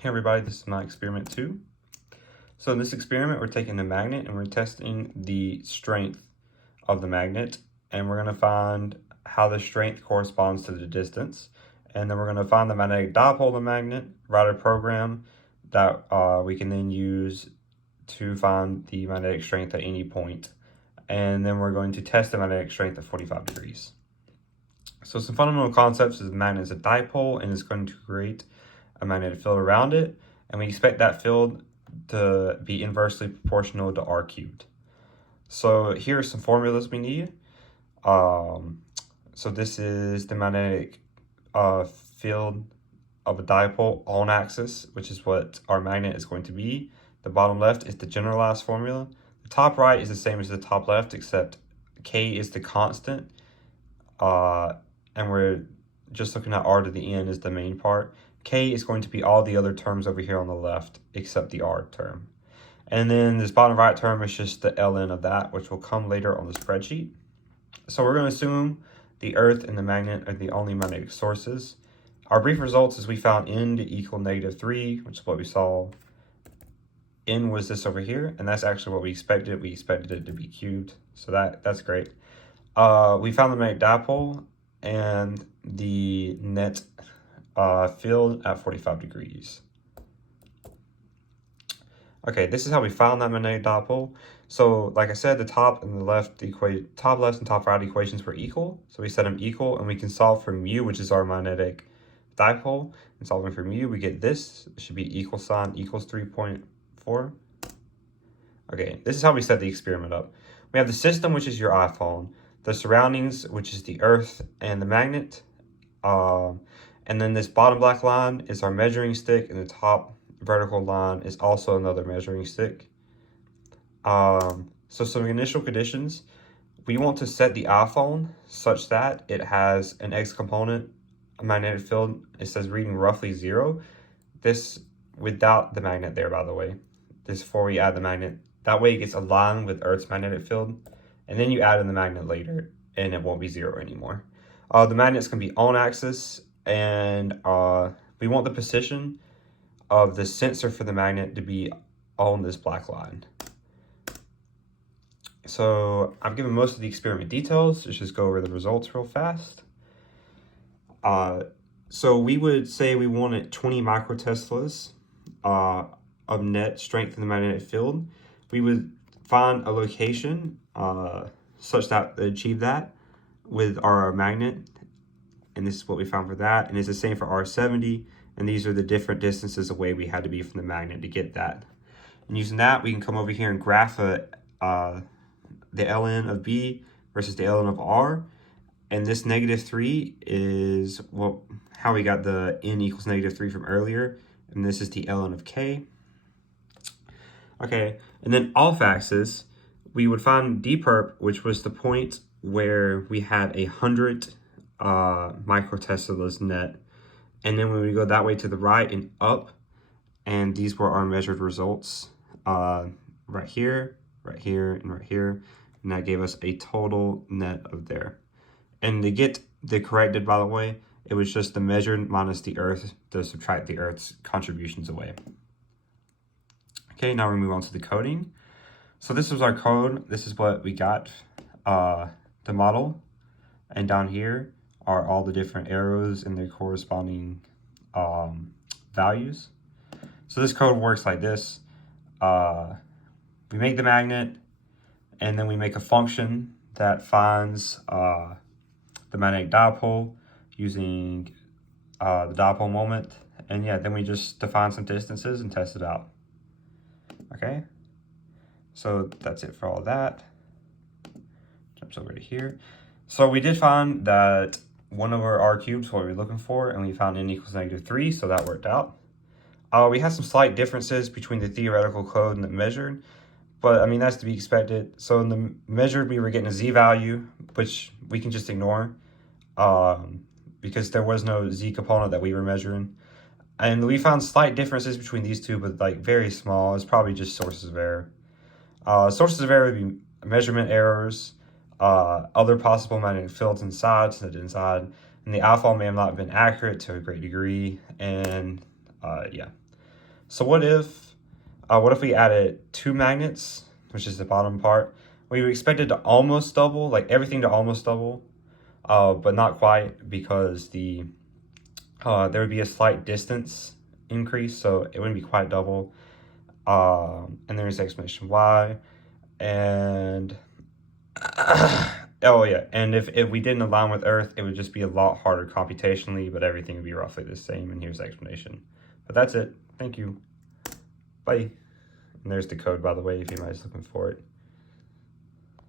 Hey everybody, this is my experiment 2. So in this experiment, we're taking a magnet and we're testing the strength of the magnet, and we're going to find how the strength corresponds to the distance. And then we're going to find the magnetic dipole of the magnet, write a program that we can then use to find the magnetic strength at any point. And then we're going to test the magnetic strength at 45 degrees. So some fundamental concepts is the magnet is a dipole and it's going to create a magnetic field around it, and we expect that field to be inversely proportional to r cubed. So here are some formulas we need. So this is the magnetic field of a dipole on axis, which is what our magnet is going to be. The bottom left is the generalized formula. The top right is the same as the top left, except k is the constant, and we're just looking at r to the n is the main part. K is going to be all the other terms over here on the left except the r term. And then this bottom right term is just the ln of that, which will come later on the spreadsheet. So we're going to assume the Earth and the magnet are the only magnetic sources. Our brief results is we found n to equal -3, which is what we saw. N was this over here, and that's actually what we expected. We expected it to be cubed, so that's great. We found the magnetic dipole and the net field at 45 degrees. Okay, this is how we found that magnetic dipole. So, like I said, the top and the left top left and top right equations were equal. So we set them equal, and we can solve for mu, which is our magnetic dipole. And solving for mu, we get this. It should be equal sign equals 3.4. Okay, this is how we set the experiment up. We have the system, which is your iPhone, the surroundings, which is the Earth and the magnet. And then this bottom black line is our measuring stick, and the top vertical line is also another measuring stick. So some initial conditions. We want to set the iPhone such that it has an X component, a magnetic field. It says reading roughly 0. This without the magnet there, by the way. This before we add the magnet. That way it gets aligned with Earth's magnetic field. And then you add in the magnet later, and it won't be 0 anymore. The magnet's going to be on axis, and we want the position of the sensor for the magnet to be on this black line. So I've given most of the experiment details. Let's just go over the results real fast. So we would say we wanted 20 microteslas of net strength in the magnetic field. We would find a location such that they achieve that with our magnet, and this is what we found for that, and it's the same for R70, and these are the different distances away we had to be from the magnet to get that. And using that, we can come over here and graph the ln of B versus the ln of R, and this -3 is how we got the n equals -3 from earlier, and this is the ln of K. Okay, and then off axis, we would find dperp, which was the point where we had 100 microteslas net, and then when we go that way to the right and up, and these were our measured results right here, right here, and right here, and that gave us a total net of there. And to get the corrected, by the way, it was just the measured minus the Earth to subtract the Earth's contributions away. Okay, now we move on to the coding. So this was our code. This is what we got, the model, and down here are all the different arrows and their corresponding values. So this code works like this. We make the magnet, and then we make a function that finds the magnetic dipole using the dipole moment, and yeah, then we just define some distances and test it out. Okay, so that's it for all that. Jumps over to here. So we did find that 1 over r cubed is what we were looking for, and we found n equals -3, so that worked out. We had some slight differences between the theoretical code and the measured, but I mean, that's to be expected. So in the measured, we were getting a z value, which we can just ignore because there was no z component that we were measuring. And we found slight differences between these two, but like very small. It's probably just sources of error. Sources of error would be measurement errors, other possible magnetic fields inside, and the iPhone may have not been accurate to a great degree, and yeah. So what if we added 2 magnets, which is the bottom part? We expect it to almost double, like everything to almost double, but not quite, because there would be a slight distance increase, so it wouldn't be quite double. And there's the explanation why. And oh yeah, and if we didn't align with Earth, it would just be a lot harder computationally, but everything would be roughly the same. And here's the explanation. But that's it. Thank you. Bye. And there's the code, by the way, if anybody's looking for it.